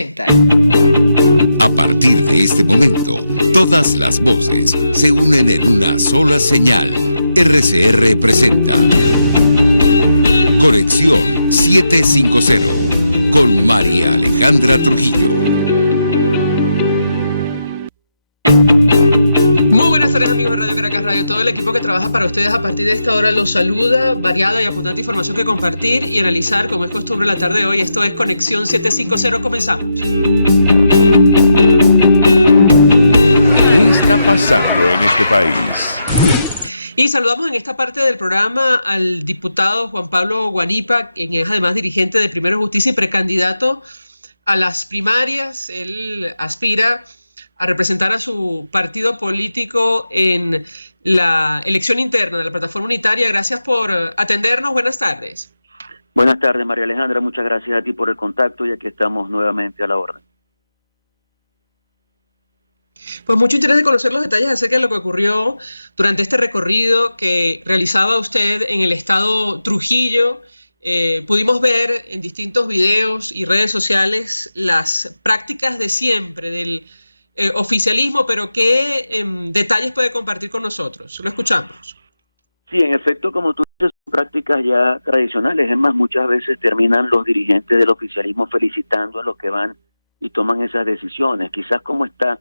A partir de este momento, todas las voces se unen en una sola señal. RCR presenta Conexión 750 con María Alejandra Trujillo. Muy buenas tardes, amigos de Radio Caracas Radio. Todo el equipo que trabaja para ustedes a partir de esta hora los saluda. Variada y abundante información que compartir y analizar, como es costumbre la tarde de hoy. Esto es Conexión 750. Comenzamos. ¿Qué está pasando en este país? Y saludamos en esta parte del programa al diputado Juan Pablo Guanipa, quien es además dirigente de Primero Justicia y precandidato a las primarias. Él aspira a representar a su partido político en la elección interna de la Plataforma Unitaria. Gracias por atendernos. Buenas tardes. Buenas tardes, María Alejandra. Muchas gracias a ti por el contacto y aquí estamos nuevamente a la orden. Pues mucho interés de conocer los detalles acerca de lo que ocurrió durante este recorrido que realizaba usted en el estado Trujillo. Pudimos ver en distintos videos y redes sociales las prácticas de siempre del oficialismo, pero ¿qué detalles puede compartir con nosotros? Lo escuchamos. Sí, en efecto, como tú dices, son prácticas ya tradicionales. Es más, muchas veces terminan los dirigentes del oficialismo felicitando a los que van y toman esas decisiones. Quizás cómo está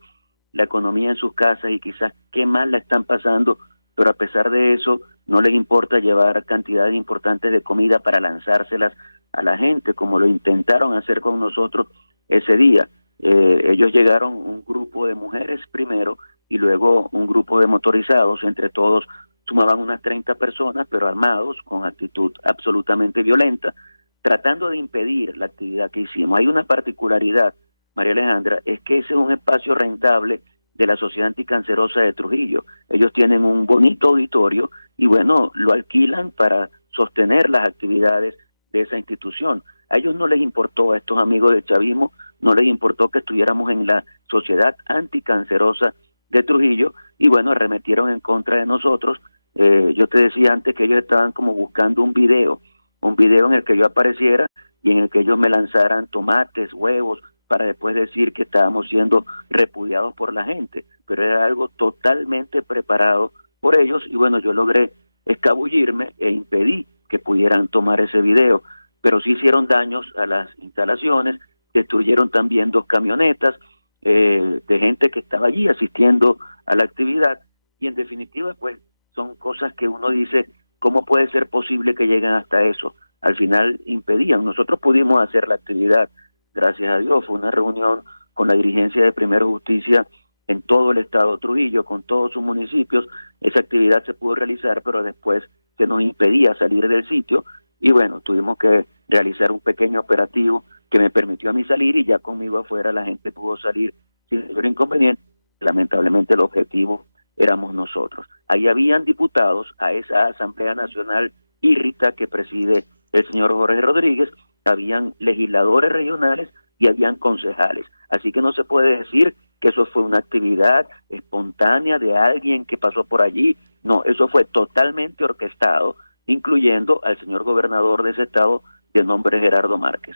la economía en sus casas y quizás qué mal la están pasando, pero a pesar de eso no les importa llevar cantidades importantes de comida para lanzárselas a la gente, como lo intentaron hacer con nosotros ese día. Ellos llegaron un grupo de mujeres primero y luego un grupo de motorizados, entre todos sumaban unas 30 personas, pero armados, con actitud absolutamente violenta, tratando de impedir la actividad que hicimos. Hay una particularidad, María Alejandra, es que ese es un espacio rentable de la Sociedad Anticancerosa de Trujillo. Ellos tienen un bonito auditorio y bueno, lo alquilan para sostener las actividades de esa institución. A ellos no les importó, a estos amigos del chavismo, no les importó que estuviéramos en la Sociedad Anticancerosa de Trujillo y bueno, arremetieron en contra de nosotros. Yo te decía antes que ellos estaban como buscando un video en el que yo apareciera y en el que ellos me lanzaran tomates, huevos, para después decir que estábamos siendo repudiados por la gente, pero era algo totalmente preparado por ellos y bueno, yo logré escabullirme e impedí que pudieran tomar ese video, pero sí hicieron daños a las instalaciones, destruyeron también 2 camionetas de gente que estaba allí asistiendo a la actividad y en definitiva pues son cosas que uno dice, ¿cómo puede ser posible que lleguen hasta eso? Al final impedían, nosotros pudimos hacer la actividad, gracias a Dios, fue una reunión con la dirigencia de Primero Justicia en todo el estado de Trujillo, con todos sus municipios, esa actividad se pudo realizar, pero después se nos impedía salir del sitio y bueno, tuvimos que realizar un pequeño operativo que me permitió a mí salir y ya conmigo afuera la gente pudo salir sin mayor inconveniente. Lamentablemente el objetivo éramos nosotros. Ahí habían diputados a esa Asamblea Nacional írrita que preside el señor Jorge Rodríguez, habían legisladores regionales y habían concejales. Así que no se puede decir que eso fue una actividad espontánea de alguien que pasó por allí. No, eso fue totalmente orquestado, incluyendo al señor gobernador de ese estado de nombre Gerardo Márquez.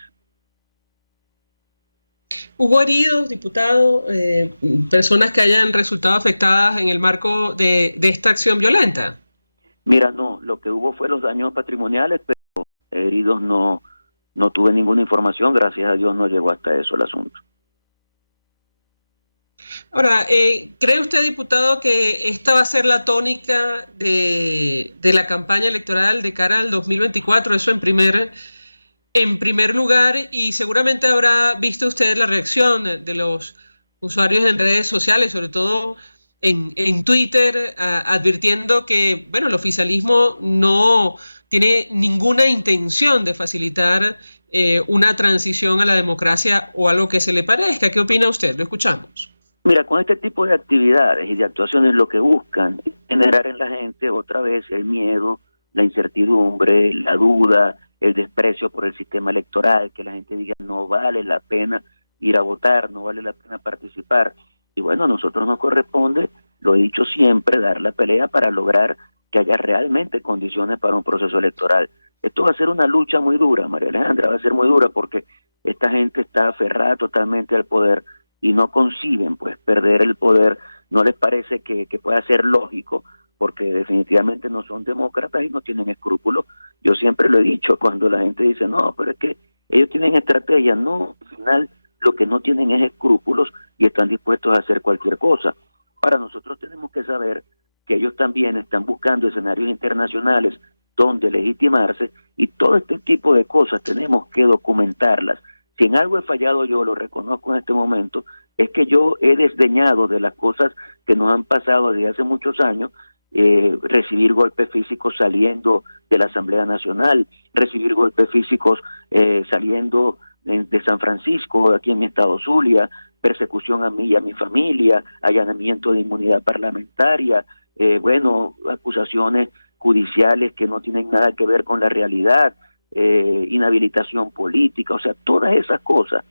¿Hubo heridos, diputado, personas que hayan resultado afectadas en el marco de esta acción violenta? Mira, no, lo que hubo fue los daños patrimoniales, pero heridos no tuve ninguna información, gracias a Dios no llegó hasta eso el asunto. Ahora, ¿cree usted, diputado, que esta va a ser la tónica de la campaña electoral de cara al 2024? Eso en primer lugar, y seguramente habrá visto usted la reacción de los usuarios en redes sociales, sobre todo en Twitter, advirtiendo que, bueno, el oficialismo no tiene ninguna intención de facilitar una transición a la democracia o algo que se le parezca. ¿Qué opina usted? Lo escuchamos. Mira, con este tipo de actividades y de actuaciones lo que buscan es generar en la gente otra vez el miedo, la incertidumbre, la duda, el desprecio por el sistema electoral, que la gente diga no vale la pena ir a votar, no vale la pena participar. Y bueno, a nosotros nos corresponde, lo he dicho siempre, dar la pelea para lograr que haya realmente condiciones para un proceso electoral. Esto va a ser una lucha muy dura, María Alejandra, va a ser muy dura porque esta gente está aferrada totalmente al poder y no conciben pues perder el poder, no les parece que pueda ser lógico, porque definitivamente no son demócratas y no tienen escrúpulos. Yo siempre lo he dicho, cuando la gente dice, no, pero es que ellos tienen estrategia, no, al final lo que no tienen es escrúpulos y están dispuestos a hacer cualquier cosa. Ahora, nosotros tenemos que saber que ellos también están buscando escenarios internacionales donde legitimarse, y todo este tipo de cosas tenemos que documentarlas. Si en algo he fallado, yo lo reconozco en este momento, es que yo he desdeñado de las cosas que nos han pasado desde hace muchos años, recibir golpes físicos saliendo de la Asamblea Nacional, recibir golpes físicos saliendo de San Francisco, aquí en mi estado Zulia, persecución a mí y a mi familia, allanamiento de inmunidad parlamentaria, acusaciones judiciales que no tienen nada que ver con la realidad, inhabilitación política, o sea, todas esas cosas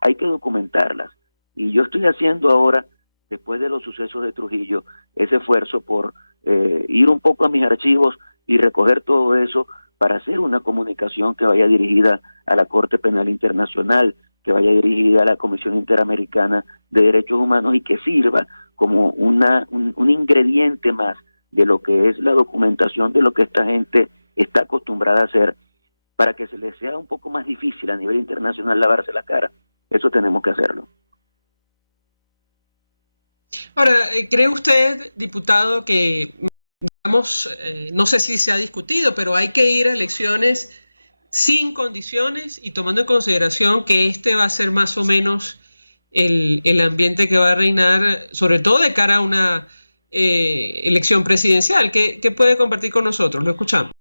hay que documentarlas. Y yo estoy haciendo ahora, después de los sucesos de Trujillo, ese esfuerzo por ir un poco a mis archivos y recoger todo eso para hacer una comunicación que vaya dirigida a la Corte Penal Internacional, que vaya dirigida a la Comisión Interamericana de Derechos Humanos y que sirva como un ingrediente más de lo que es la documentación de lo que esta gente está acostumbrada a hacer, para que se les sea un poco más difícil a nivel internacional lavarse la cara. Eso tenemos que hacerlo. Ahora, ¿cree usted, diputado, que, digamos, no sé si se ha discutido, pero hay que ir a elecciones sin condiciones y tomando en consideración que este va a ser más o menos el ambiente que va a reinar, sobre todo de cara a una elección presidencial? ¿Qué puede compartir con nosotros? Lo escuchamos.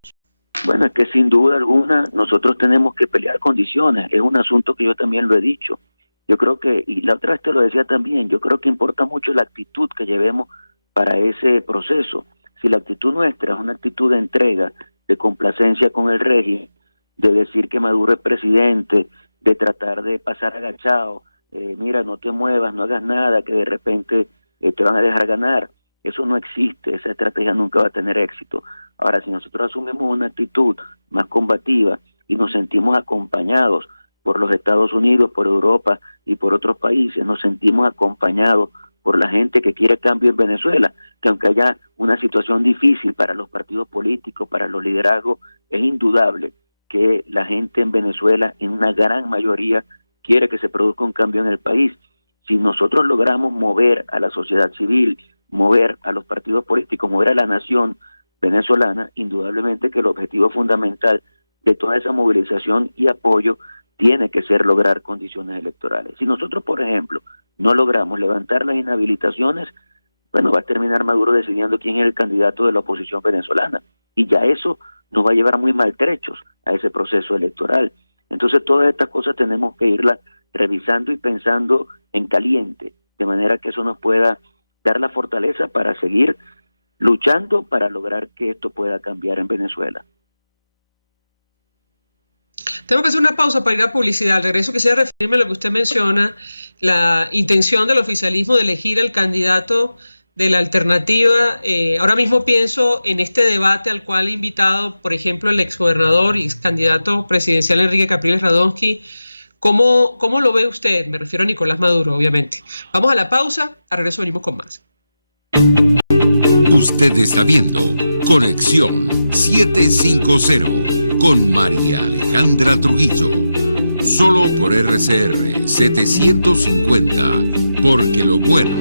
Bueno, es que sin duda alguna nosotros tenemos que pelear condiciones. Es un asunto que yo también lo he dicho. Yo creo que, y la otra vez te lo decía también, yo creo que importa mucho la actitud que llevemos para ese proceso. Si la actitud nuestra es una actitud de entrega, de complacencia con el régimen, de decir que Maduro es presidente, de tratar de pasar agachado, mira, no te muevas, no hagas nada, que de repente te van a dejar ganar. Eso no existe, esa estrategia nunca va a tener éxito. Ahora, si nosotros asumimos una actitud más combativa y nos sentimos acompañados por los Estados Unidos, por Europa y por otros países, nos sentimos acompañados por la gente que quiere cambio en Venezuela, que aunque haya una situación difícil para los partidos políticos, para los liderazgos, es indudable que la gente en Venezuela, en una gran mayoría, quiere que se produzca un cambio en el país. Si nosotros logramos mover a la sociedad civil, mover a los partidos políticos, mover a la nación venezolana, indudablemente que el objetivo fundamental de toda esa movilización y apoyo tiene que ser lograr condiciones electorales. Si nosotros, por ejemplo, no logramos levantar las inhabilitaciones, bueno, va a terminar Maduro decidiendo quién es el candidato de la oposición venezolana, y ya eso nos va a llevar muy maltrechos a ese proceso electoral. Entonces, todas estas cosas tenemos que irlas revisando y pensando en caliente, de manera que eso nos pueda dar la fortaleza para seguir luchando para lograr que esto pueda cambiar en Venezuela. Tengo que hacer una pausa para ir a publicidad. Al regreso quisiera referirme a lo que usted menciona, la intención del oficialismo de elegir el candidato de la alternativa. Ahora mismo pienso en este debate al cual he invitado, por ejemplo, el exgobernador y ex candidato presidencial Enrique Capriles Radonsky. ¿Cómo lo ve usted? Me refiero a Nicolás Maduro, obviamente. Vamos a la pausa, al regreso venimos con más. Usted está viendo Conexión 750 con María Alejandra Trujillo. Solo por RCR 750, porque lo bueno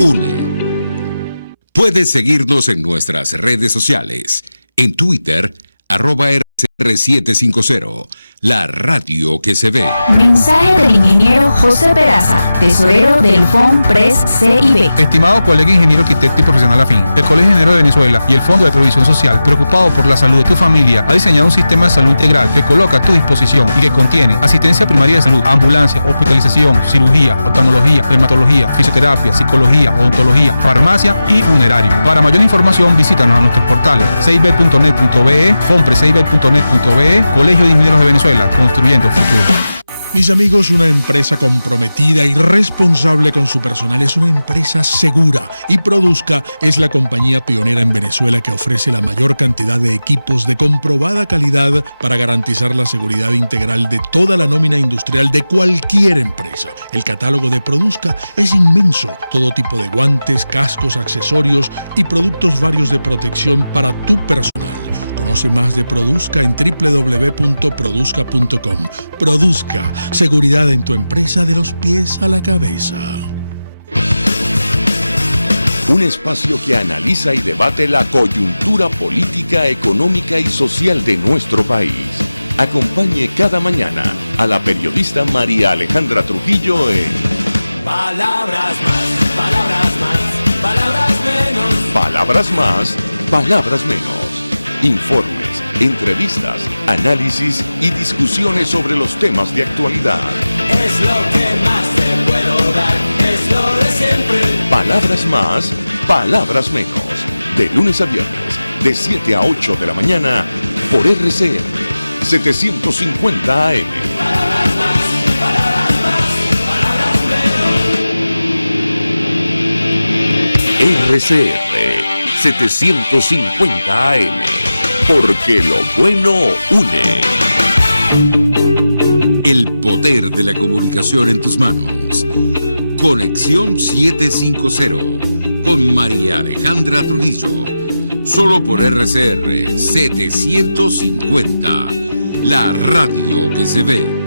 une. Puedes seguirnos en nuestras redes sociales. En Twitter, @RCR750. La radio que se ve. Mensaje del ingeniero José Peraza, tesorero del FONPRES CIB. Estimado colega ingeniero, arquitecto y profesional afín, el Colegio Ingeniero de Venezuela y el Fondo de Previsión Social, preocupado por la salud de tu familia, ha diseñado un sistema de salud integral que coloca a tu disposición y que contiene asistencia primaria de salud, ambulancia, hospitalización, cirugía, oftalmología, dermatología, fisioterapia, psicología, odontología, farmacia y funerario. Para mayor información, visítanos a nuestros portales cib.net.be, fonprescib.net.be, Colegio de Ingenieros de Venezuela, construyendo futuro. Mis amigos, una empresa comprometida y responsable con su personal es una empresa segura, y Produzca es la compañía pionera en Venezuela que ofrece la mayor cantidad de equipos de comprobada calidad para garantizar la seguridad integral de toda la nómina industrial de cualquier empresa. El catálogo de Produzca es inmenso, todo tipo de guantes, cascos, accesorios y productos varios de protección para tu personal. Conoce más de Produzca en www.produzca.com. Produzca, seguridad en tu empresa de los pies a la cabeza. Un espacio que analiza y debate la coyuntura política, económica y social de nuestro país. Acompañe cada mañana a la periodista María Alejandra Trujillo en Palabras más, palabras más, palabras menos. Palabras más, palabras menos. Informes, entrevistas, análisis y discusiones sobre los temas de actualidad. Es lo que más te puedo dar, es lo de siempre. Palabras más, palabras menos. De lunes a viernes, de 7 a 8 de la mañana, por RCR 750 AM. Palabras más, palabras más, palabras menos. RCR 750 AM. Porque lo bueno une. El poder de la comunicación en tus manos. Conexión 750 con María Alejandra Trujillo. Solo por RCR 750. La radio que se ve.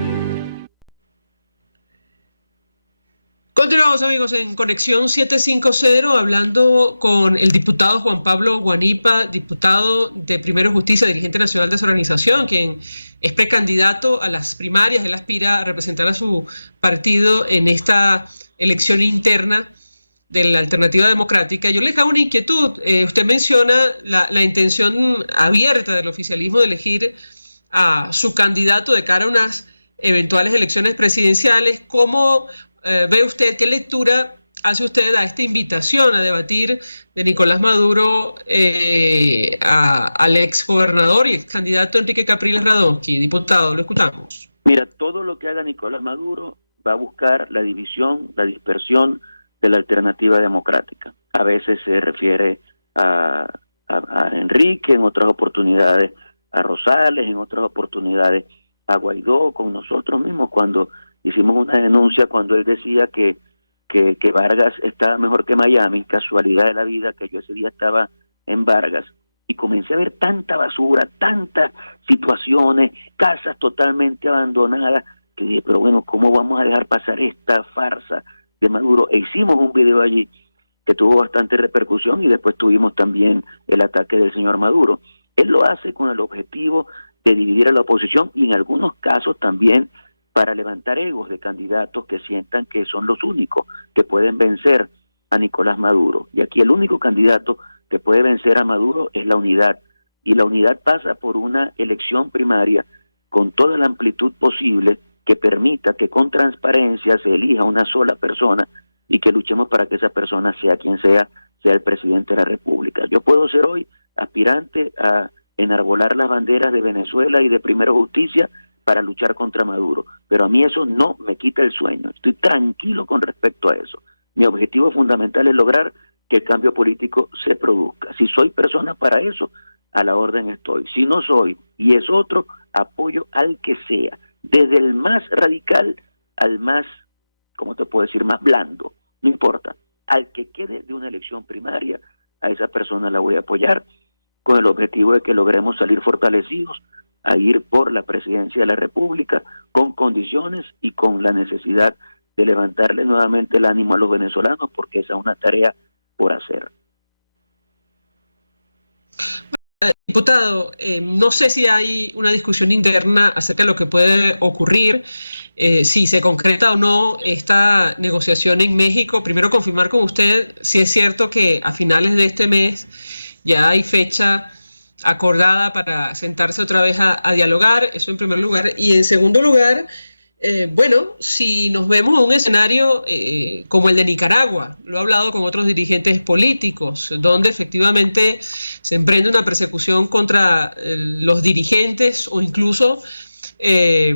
Continuamos, amigos, en Conexión 750, hablando con el diputado Juan Pablo Guanipa, diputado de Primero Justicia, dirigente nacional de esa organización, quien es precandidato a las primarias. Él aspira a representar a su partido en esta elección interna de la Alternativa Democrática. Yo le dejo una inquietud. Usted menciona la intención abierta del oficialismo de elegir a su candidato de cara a unas eventuales elecciones presidenciales. ¿Cómo ve usted, qué lectura hace usted a esta invitación a debatir de Nicolás Maduro al ex gobernador y ex candidato Enrique Capriles Radonsky? Diputado, lo escuchamos. Mira, todo lo que haga Nicolás Maduro va a buscar la división, la dispersión de la Alternativa Democrática. A veces se refiere a Enrique, en otras oportunidades a Rosales, en otras oportunidades a Guaidó, con nosotros mismos cuando hicimos una denuncia, cuando él decía que Vargas estaba mejor que Miami, casualidad de la vida que yo ese día estaba en Vargas, y comencé a ver tanta basura, tantas situaciones, casas totalmente abandonadas, que dije, pero bueno, ¿cómo vamos a dejar pasar esta farsa de Maduro? E hicimos un video allí que tuvo bastante repercusión, y después tuvimos también el ataque del señor Maduro. Él lo hace con el objetivo de dividir a la oposición, y en algunos casos también para levantar egos de candidatos que sientan que son los únicos que pueden vencer a Nicolás Maduro. Y aquí el único candidato que puede vencer a Maduro es la unidad. Y la unidad pasa por una elección primaria con toda la amplitud posible que permita que con transparencia se elija una sola persona y que luchemos para que esa persona, sea quien sea el presidente de la República. Yo puedo ser hoy aspirante a enarbolar las banderas de Venezuela y de Primero Justicia para luchar contra Maduro, pero a mí eso no me quita el sueño. Estoy tranquilo con respecto a eso. Mi objetivo fundamental es lograr que el cambio político se produzca. Si soy persona para eso, a la orden estoy. Si no soy y es otro, apoyo al que sea, desde el más radical al más, ¿cómo te puedo decir?, más blando, no importa. Al que quede de una elección primaria, a esa persona la voy a apoyar, con el objetivo de que logremos salir fortalecidos a ir por la presidencia de la República, con condiciones y con la necesidad de levantarle nuevamente el ánimo a los venezolanos, porque esa es una tarea por hacer. Diputado, no sé si hay una discusión interna acerca de lo que puede ocurrir, si se concreta o no esta negociación en México. Primero, confirmar con usted si es cierto que a finales de este mes ya hay fecha acordada para sentarse otra vez a dialogar. Eso en primer lugar. Y en segundo lugar, bueno, si nos vemos en un escenario como el de Nicaragua, lo he hablado con otros dirigentes políticos, donde efectivamente se emprende una persecución contra los dirigentes, o incluso,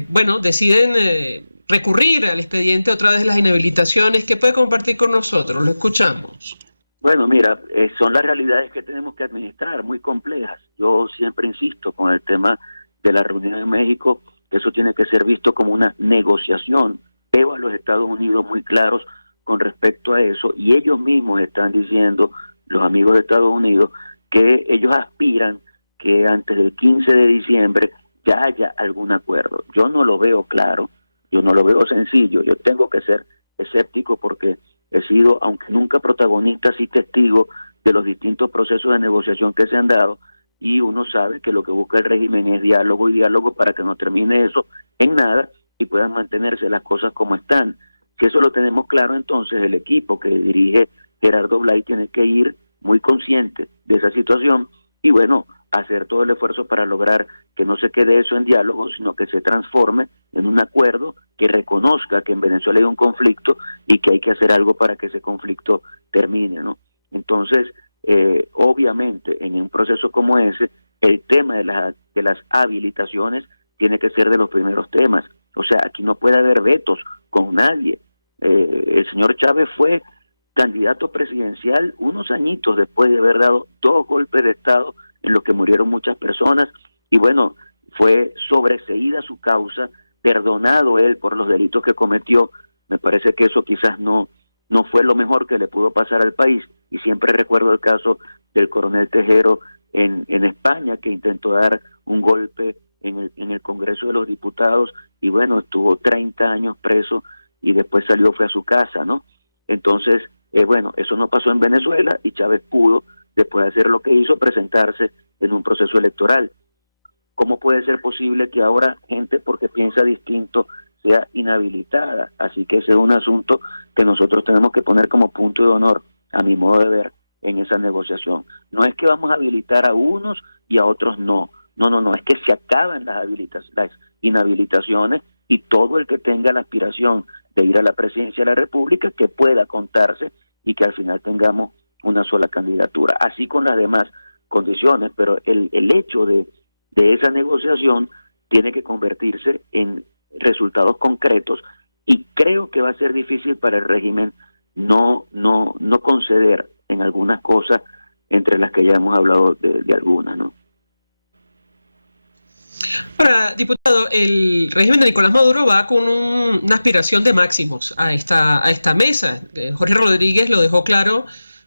bueno, deciden recurrir al expediente otra vez de las inhabilitaciones. ¿Qué puede compartir con nosotros? Lo escuchamos. Bueno, mira, son las realidades que tenemos que administrar, muy complejas. Yo siempre insisto con el tema de la reunión en México, que eso tiene que ser visto como una negociación. Veo a los Estados Unidos muy claros con respecto a eso, y ellos mismos están diciendo, los amigos de Estados Unidos, que ellos aspiran que antes del 15 de diciembre ya haya algún acuerdo. Yo no lo veo claro, yo no lo veo sencillo, yo tengo que ser escéptico porque he sido, aunque nunca protagonista, sí testigo de los distintos procesos de negociación que se han dado, y uno sabe que lo que busca el régimen es diálogo y diálogo para que no termine eso en nada y puedan mantenerse las cosas como están. Si eso lo tenemos claro, entonces el equipo que dirige Gerardo Blay tiene que ir muy consciente de esa situación y bueno, hacer todo el esfuerzo para lograr que no se quede eso en diálogo, sino que se transforme en un acuerdo que reconozca que en Venezuela hay un conflicto y que hay que hacer algo para que ese conflicto termine, ¿no? Entonces, obviamente, en un proceso como ese, el tema de las habilitaciones tiene que ser de los primeros temas. O sea, aquí no puede haber vetos con nadie. El señor Chávez fue candidato presidencial unos añitos después de haber dado 2 golpes de Estado en los que murieron muchas personas, y bueno, fue sobreseída su causa, perdonado él por los delitos que cometió. Me parece que eso quizás no fue lo mejor que le pudo pasar al país, y siempre recuerdo el caso del coronel Tejero en España, que intentó dar un golpe en el Congreso de los Diputados, y bueno, estuvo 30 años preso, y después fue a su casa, ¿no? Entonces, bueno, eso no pasó en Venezuela, y Chávez pudo, después de hacer lo que hizo, presentarse en un proceso electoral. ¿Cómo puede ser posible que ahora gente, porque piensa distinto, sea inhabilitada? Así que ese es un asunto que nosotros tenemos que poner como punto de honor, a mi modo de ver, en esa negociación. No es que vamos a habilitar a unos y a otros no. No, es que se acaban las inhabilitaciones, y todo el que tenga la aspiración de ir a la presidencia de la República, que pueda contarse y que al final tengamos una sola candidatura, así con las demás condiciones, pero el hecho de esa negociación tiene que convertirse en resultados concretos, y creo que va a ser difícil para el régimen no conceder en algunas cosas, entre las que ya hemos hablado de algunas, ¿no? Ahora, diputado, el régimen de Nicolás Maduro va con una aspiración de máximos a esta mesa. Jorge Rodríguez lo dejó claro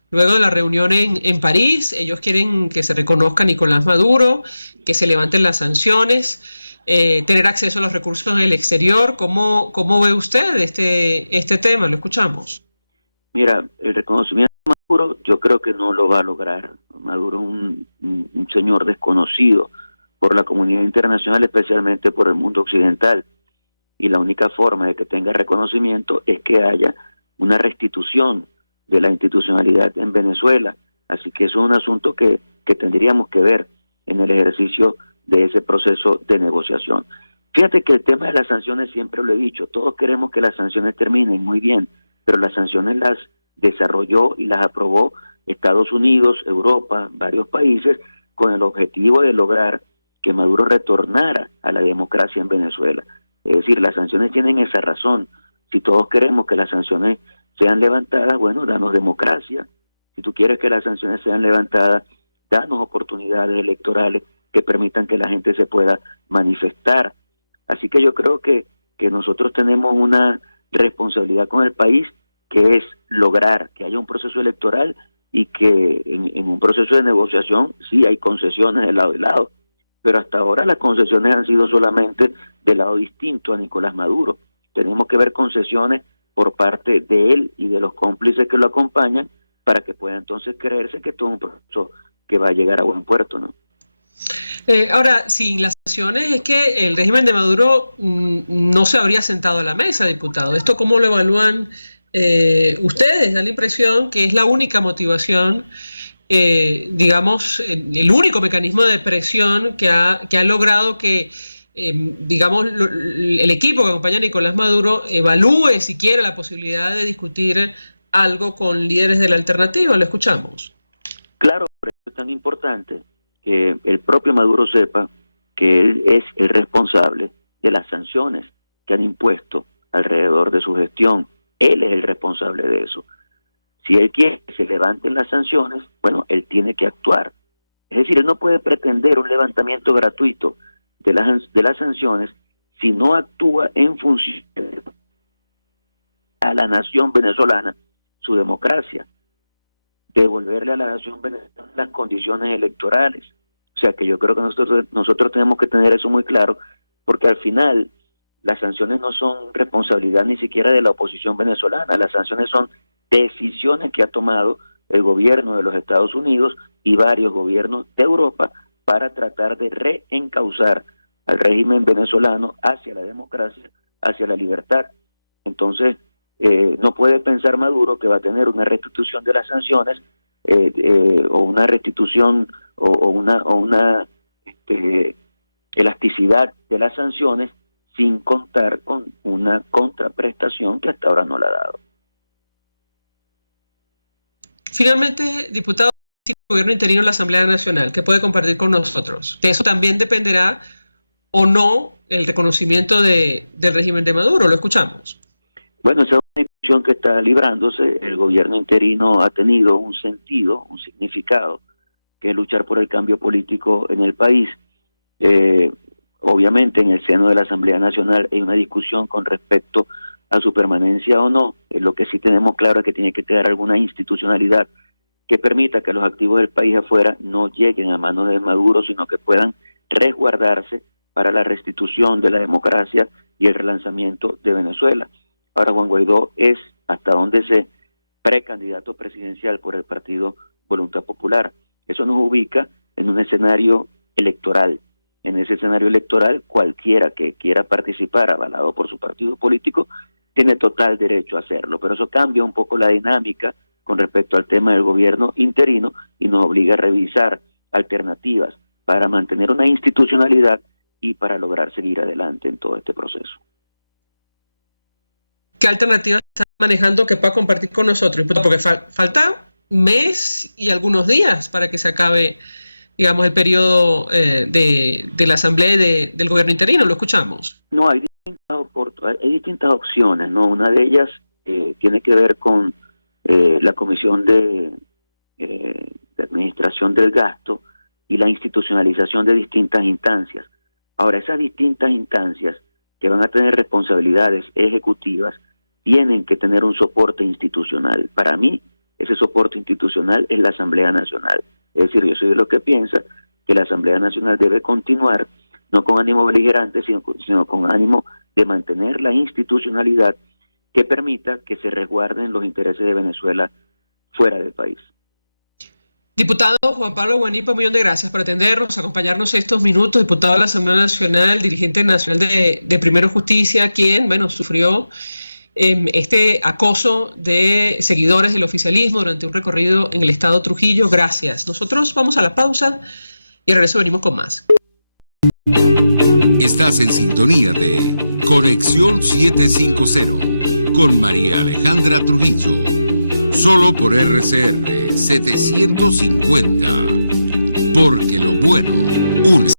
luego de la reunión en París. Ellos quieren que se reconozca a Nicolás Maduro, que se levanten las sanciones, tener acceso a los recursos en el exterior. ¿Cómo ve usted este tema? Lo escuchamos. Mira, el reconocimiento de Maduro yo creo que no lo va a lograr. Maduro es un señor desconocido por la comunidad internacional, especialmente por el mundo occidental, y la única forma de que tenga reconocimiento es que haya una restitución de la institucionalidad en Venezuela. Así que eso es un asunto que tendríamos que ver en el ejercicio de ese proceso de negociación. Fíjate que el tema de las sanciones, siempre lo he dicho, todos queremos que las sanciones terminen, muy bien, pero las sanciones las desarrolló y las aprobó Estados Unidos, Europa, varios países, con el objetivo de lograr que Maduro retornara a la democracia en Venezuela. Es decir, las sanciones tienen esa razón. Si todos queremos que las sanciones sean levantadas, bueno, danos democracia. Si tú quieres que las sanciones sean levantadas, danos oportunidades electorales que permitan que la gente se pueda manifestar. Así que yo creo que nosotros tenemos una responsabilidad con el país, que es lograr que haya un proceso electoral, y que en un proceso de negociación sí hay concesiones de lado y lado, pero hasta ahora las concesiones han sido solamente del lado distinto a Nicolás Maduro. Tenemos que ver concesiones por parte de él y de los cómplices que lo acompañan, para que pueda entonces creerse que todo es un proceso que va a llegar a buen puerto, ¿no? Ahora, sin las sanciones, es que el régimen de Maduro no se habría sentado a la mesa, diputado. ¿Esto cómo lo evalúan ustedes? Da la impresión que es la única motivación, digamos, el único mecanismo de presión que ha logrado que, digamos, el equipo que acompaña a Nicolás Maduro evalúe siquiera la posibilidad de discutir algo con líderes de la alternativa. Lo escuchamos. Claro, por eso es tan importante que el propio Maduro sepa que él es el responsable de las sanciones que han impuesto alrededor de su gestión. Él es el responsable de eso. Si él quiere que se levanten las sanciones, bueno, él tiene que actuar. Es decir, él no puede pretender un levantamiento gratuito de las sanciones si no actúa en función a la nación venezolana su democracia, devolverle a la nación venezolana las condiciones electorales. O sea que yo creo que nosotros tenemos que tener eso muy claro, porque al final las sanciones no son responsabilidad ni siquiera de la oposición venezolana, las sanciones son decisiones que ha tomado el gobierno de los Estados Unidos y varios gobiernos de Europa para tratar de reencauzar al régimen venezolano hacia la democracia, hacia la libertad. Entonces, no puede pensar Maduro que va a tener una restitución de las sanciones o una restitución o una elasticidad de las sanciones sin contar con una contraprestación que hasta ahora no la ha dado. Finalmente, diputado, el gobierno interino en la Asamblea Nacional, ¿qué puede compartir con nosotros? De eso también dependerá o no el reconocimiento del régimen de Maduro. Lo escuchamos. Bueno, esa es una discusión que está librándose. El gobierno interino ha tenido un sentido, un significado, que es luchar por el cambio político en el país. Obviamente en el seno de la Asamblea Nacional hay una discusión con respecto a su permanencia o no. Lo que sí tenemos claro es que tiene que quedar alguna institucionalidad que permita que los activos del país afuera no lleguen a manos de Maduro, sino que puedan resguardarse para la restitución de la democracia y el relanzamiento de Venezuela. Ahora Juan Guaidó es, hasta donde sé, precandidato presidencial por el partido Voluntad Popular. Eso nos ubica en un escenario electoral. En ese escenario electoral, cualquiera que quiera participar avalado por su partido político tiene total derecho a hacerlo, pero eso cambia un poco la dinámica con respecto al tema del gobierno interino y nos obliga a revisar alternativas para mantener una institucionalidad y para lograr seguir adelante en todo este proceso. ¿Qué alternativas están manejando que pueda compartir con nosotros? Porque falta mes y algunos días para que se acabe, digamos, el periodo de la Asamblea y del gobierno interino. ¿Lo escuchamos? No, hay distintas opciones, ¿no? Una de ellas tiene que ver con la Comisión de Administración del Gasto y la institucionalización de distintas instancias. Ahora, esas distintas instancias que van a tener responsabilidades ejecutivas tienen que tener un soporte institucional. Para mí, ese soporte institucional es la Asamblea Nacional. Es decir, yo soy de los que piensa que la Asamblea Nacional debe continuar, no con ánimo beligerante, sino con ánimo de mantener la institucionalidad que permita que se resguarden los intereses de Venezuela fuera del país. Diputado Juan Pablo Guanipa, un millón de gracias por atendernos, acompañarnos estos minutos. Diputado de la Asamblea Nacional, dirigente nacional de Primero Justicia, quien, bueno, sufrió este acoso de seguidores del oficialismo durante un recorrido en el estado Trujillo. Gracias. Nosotros vamos a la pausa y al regreso venimos con más. Estás en sintonía de Conexión 750 con María Alejandra Trujillo, solo por RCR 750, porque lo bueno une.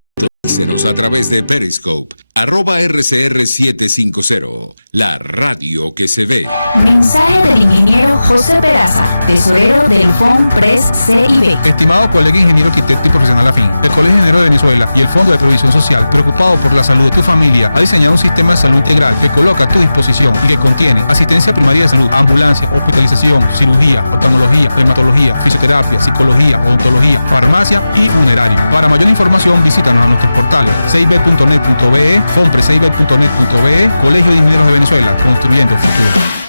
Síguenos a través de Periscope, @RCR750, la radio que se ve. Mensaje del ingeniero José Peraza, tesorero del FONPRES CIB. Estimado colega ingeniero arquitecto y profesional afín, el Colegio Ingeniero de Venezuela y el Fondo de Previsión Social, preocupado por la salud de tu familia, ha diseñado un sistema de salud integral que coloca a tu disposición y que contiene asistencia primaria de salud, ambulancia, hospitalización, cirugía, oftalmología, dermatología, fisioterapia, psicología, odontología, farmacia y funerario. Para mayor información, visítanos a nuestros portales cib.net.be, fonprescib.net.be, Colegio de Ingenieros de Venezuela, construyendo futuro.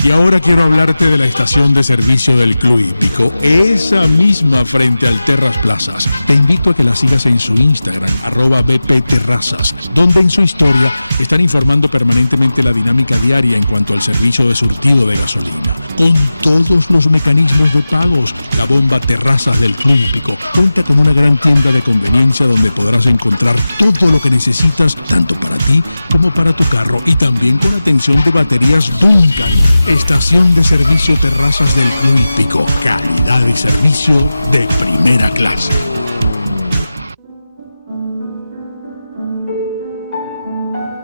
Y ahora quiero hablarte de la estación de servicio del Club Hípico, esa misma frente al Terras Plazas. Te invito a que la sigas en su Instagram, @bpterrazas, donde en su historia están informando permanentemente la dinámica diaria en cuanto al servicio de surtido de gasolina. Con todos los mecanismos de pagos, la bomba Terrazas del Club Hípico cuenta con una gran tienda de conveniencia donde podrás encontrar todo lo que necesitas, tanto para ti como para tu carro, y también con atención de baterías Duncan. Estación de servicio Terrazas del Club Hípico. Calidad y servicio de primera clase.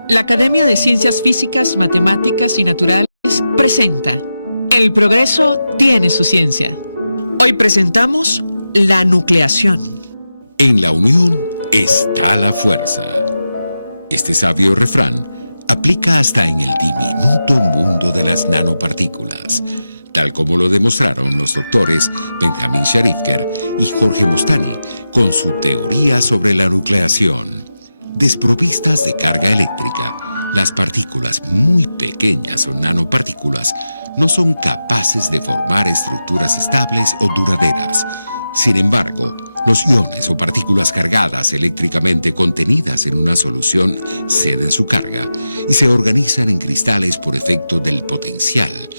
La Academia de Ciencias Físicas, Matemáticas y Naturales presenta El progreso tiene su ciencia. Hoy presentamos la nucleación. En la unión está la fuerza. Este sabio refrán aplica hasta en el diminuto mundo de las nanopartículas, tal como lo demostraron los doctores Benjamin Sharifker y Jorge Mostany con su teoría sobre la nucleación. Desprovistas de carga eléctrica, las partículas muy pequeñas o nanopartículas no son capaces de formar estructuras estables o duraderas. Sin embargo, los iones o partículas cargadas eléctricamente contenidas en una solución ceden su carga y se organizan en cristales por efecto del potencial,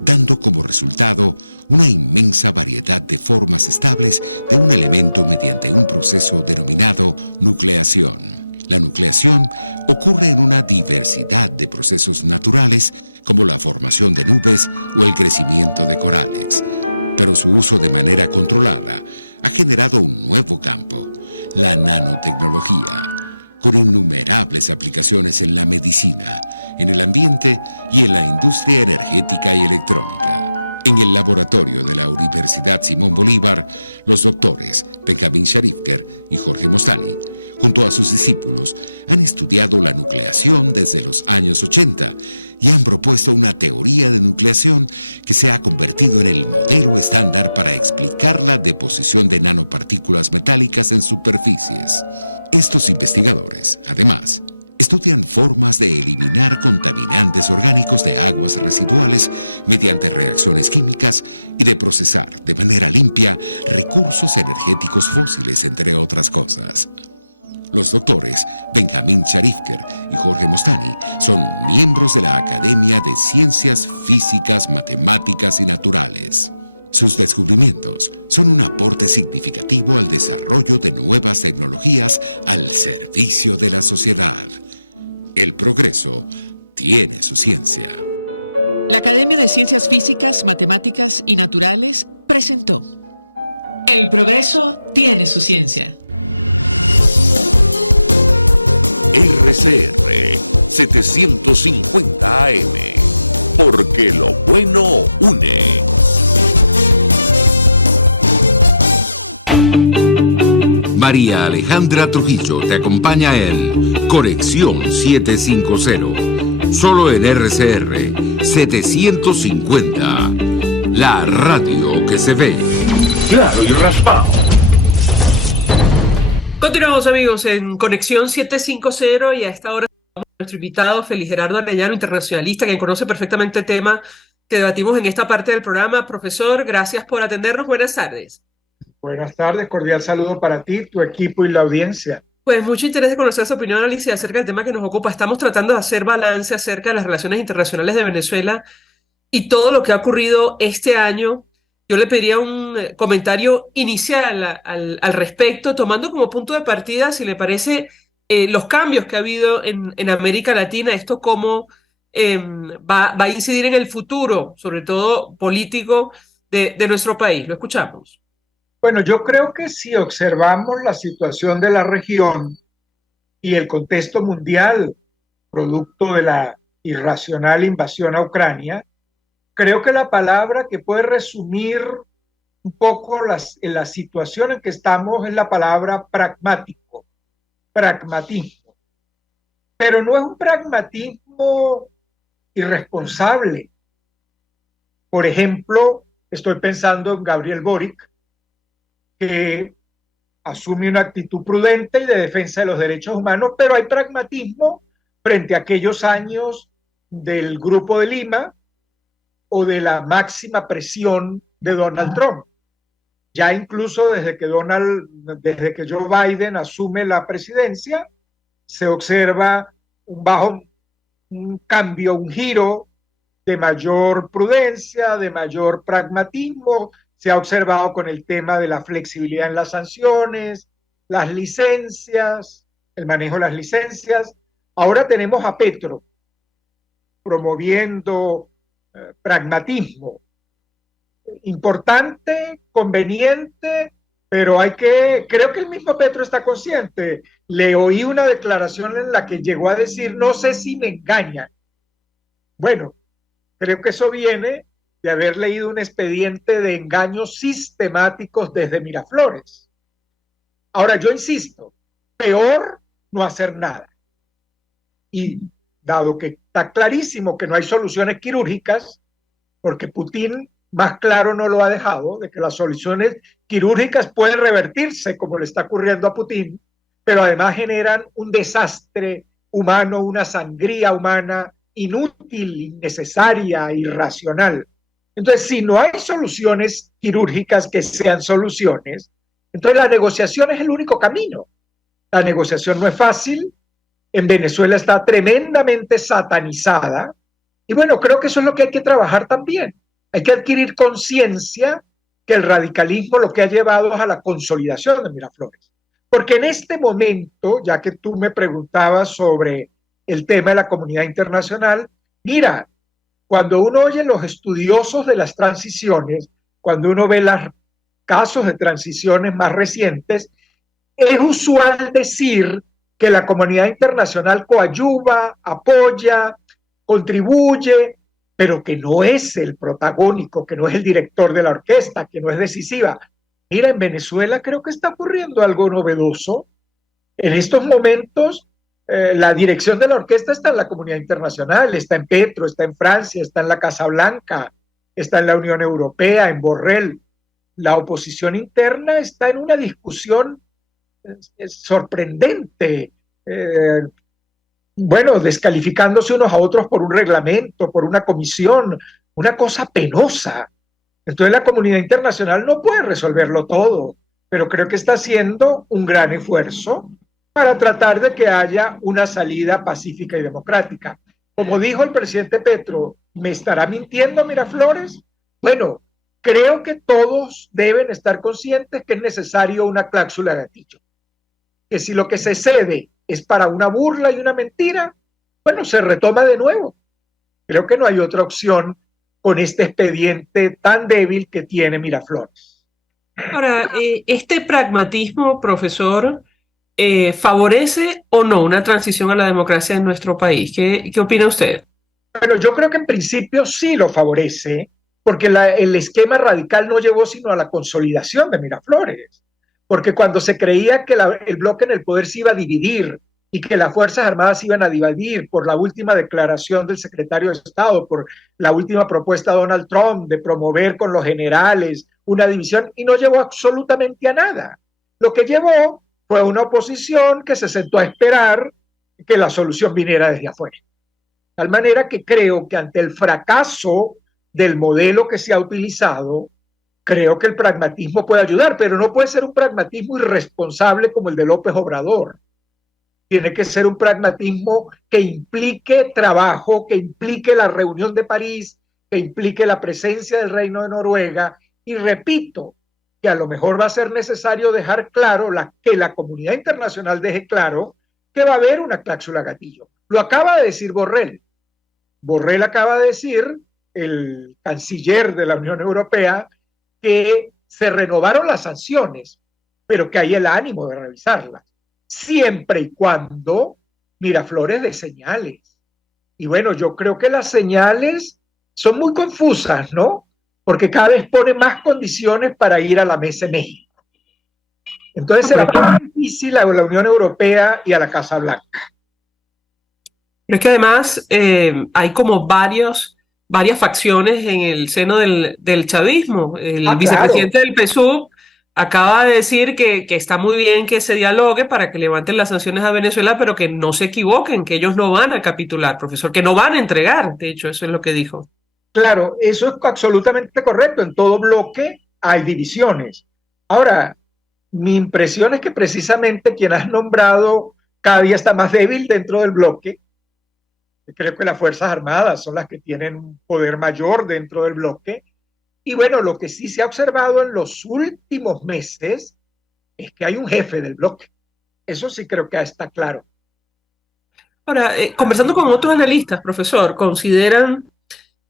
dando como resultado una inmensa variedad de formas estables de un elemento mediante un proceso denominado nucleación. La nucleación ocurre en una diversidad de procesos naturales como la formación de nubes o el crecimiento de corales, pero su uso de manera controlada ha generado un nuevo campo, la nanotecnología, con innumerables aplicaciones en la medicina, en el ambiente y en la industria energética y electrónica. En el laboratorio de la Universidad Simón Bolívar, los doctores Benjamin Sharifker y Jorge Mostany, junto a sus discípulos, han estudiado la nucleación desde los años 80 y han propuesto una teoría de nucleación que se ha convertido en el modelo estándar para explicar la deposición de nanopartículas metálicas en superficies. Estos investigadores, además, estudian formas de eliminar contaminantes orgánicos de aguas residuales mediante reacciones químicas y de procesar de manera limpia recursos energéticos fósiles, entre otras cosas. Los doctores Benjamin Sharifker y Jorge Mostany son miembros de la Academia de Ciencias Físicas, Matemáticas y Naturales. Sus descubrimientos son un aporte significativo al desarrollo de nuevas tecnologías al servicio de la sociedad. El progreso tiene su ciencia. La Academia de Ciencias Físicas, Matemáticas y Naturales presentó El progreso tiene su ciencia. RCR 750 AM, porque lo bueno une. María Alejandra Trujillo te acompaña en Conexión 750, solo en RCR 750, la radio que se ve. Claro y raspado. Continuamos, amigos, en Conexión 750 y a esta hora nuestro invitado Félix Gerardo Arellano, internacionalista, quien conoce perfectamente el tema que debatimos en esta parte del programa. Profesor, gracias por atendernos. Buenas tardes. Buenas tardes, cordial saludo para ti, tu equipo y la audiencia. Pues mucho interés de conocer su opinión, Alicia, acerca del tema que nos ocupa. Estamos tratando de hacer balance acerca de las relaciones internacionales de Venezuela y todo lo que ha ocurrido este año. Yo le pediría un comentario inicial al respecto, tomando como punto de partida, si le parece, los cambios que ha habido en América Latina, esto cómo va a incidir en el futuro, sobre todo político, de nuestro país. Lo escuchamos. Bueno, yo creo que si observamos la situación de la región y el contexto mundial, producto de la irracional invasión a Ucrania, creo que la palabra que puede resumir un poco la situación en que estamos es la palabra pragmático, pragmatismo. Pero no es un pragmatismo irresponsable. Por ejemplo, estoy pensando en Gabriel Boric, que asume una actitud prudente y de defensa de los derechos humanos, pero hay pragmatismo frente a aquellos años del Grupo de Lima o de la máxima presión de Donald Trump. Ya incluso desde que Joe Biden asume la presidencia, se observa un cambio, un giro de mayor prudencia, de mayor pragmatismo. Se ha observado con el tema de la flexibilidad en las sanciones, las licencias, el manejo de las licencias. Ahora tenemos a Petro promoviendo pragmatismo. Importante, conveniente, Pero creo que el mismo Petro está consciente. Le oí una declaración en la que llegó a decir, no sé si me engañan. Bueno, creo que eso viene de haber leído un expediente de engaños sistemáticos desde Miraflores. Ahora, yo insisto, peor no hacer nada. Y dado que está clarísimo que no hay soluciones quirúrgicas, porque Putin más claro no lo ha dejado, de que las soluciones quirúrgicas pueden revertirse, como le está ocurriendo a Putin, pero además generan un desastre humano, una sangría humana inútil, innecesaria, irracional. Entonces, si no hay soluciones quirúrgicas que sean soluciones, entonces la negociación es el único camino. La negociación no es fácil, en Venezuela está tremendamente satanizada, y bueno, creo que eso es lo que hay que trabajar también. Hay que adquirir conciencia que el radicalismo lo que ha llevado es a la consolidación de Miraflores. Porque en este momento, ya que tú me preguntabas sobre el tema de la comunidad internacional, mira, cuando uno oye los estudiosos de las transiciones, cuando uno ve los casos de transiciones más recientes, es usual decir que la comunidad internacional coadyuva, apoya, contribuye, pero que no es el protagónico, que no es el director de la orquesta, que no es decisiva. Mira, en Venezuela creo que está ocurriendo algo novedoso. En estos momentos, la dirección de la orquesta está en la comunidad internacional, está en Petro, está en Francia, está en la Casa Blanca, está en la Unión Europea, en Borrell. La oposición interna está en una discusión sorprendente, bueno, descalificándose unos a otros por un reglamento, por una comisión, una cosa penosa. Entonces la comunidad internacional no puede resolverlo todo, pero creo que está haciendo un gran esfuerzo para tratar de que haya una salida pacífica y democrática. Como dijo el presidente Petro, ¿me estará mintiendo Miraflores? Bueno, creo que todos deben estar conscientes que es necesario una cláusula gatillo. Que si lo que se cede es para una burla y una mentira, bueno, se retoma de nuevo. Creo que no hay otra opción con este expediente tan débil que tiene Miraflores. Ahora, este pragmatismo, profesor, ¿favorece o no una transición a la democracia en nuestro país? ¿Qué opina usted? Bueno, yo creo que en principio sí lo favorece, porque el esquema radical no llevó sino a la consolidación de Miraflores. Porque cuando se creía que el bloque en el poder se iba a dividir y que las Fuerzas Armadas se iban a dividir por la última declaración del secretario de Estado, por la última propuesta de Donald Trump de promover con los generales una división, y no llevó absolutamente a nada. Lo que llevó fue una oposición que se sentó a esperar que la solución viniera desde afuera. De tal manera que creo que ante el fracaso del modelo que se ha utilizado, creo que el pragmatismo puede ayudar, pero no puede ser un pragmatismo irresponsable como el de López Obrador. Tiene que ser un pragmatismo que implique trabajo, que implique la reunión de París, que implique la presencia del Reino de Noruega. Y repito, que a lo mejor va a ser necesario dejar claro, que la comunidad internacional deje claro que va a haber una cláusula gatillo. Lo acaba de decir Borrell. Borrell acaba de decir, el canciller de la Unión Europea, que se renovaron las sanciones, pero que hay el ánimo de revisarlas, siempre y cuando Miraflores dé señales. Y bueno, yo creo que las señales son muy confusas, ¿no? Porque cada vez pone más condiciones para ir a la mesa de México. Entonces será más difícil a la Unión Europea y a la Casa Blanca. Pero es que además hay como varias facciones en el seno del chavismo. El vicepresidente del PSUV acaba de decir que está muy bien que se dialogue para que levanten las sanciones a Venezuela, pero que no se equivoquen, que ellos no van a capitular, profesor, que no van a entregar. De hecho, eso es lo que dijo. Claro, eso es absolutamente correcto. En todo bloque hay divisiones. Ahora, mi impresión es que precisamente quien has nombrado cada día está más débil dentro del bloque. Creo que las Fuerzas Armadas son las que tienen un poder mayor dentro del bloque. Y bueno, lo que sí se ha observado en los últimos meses es que hay un jefe del bloque. Eso sí creo que está claro. Ahora, conversando con otros analistas, profesor, consideran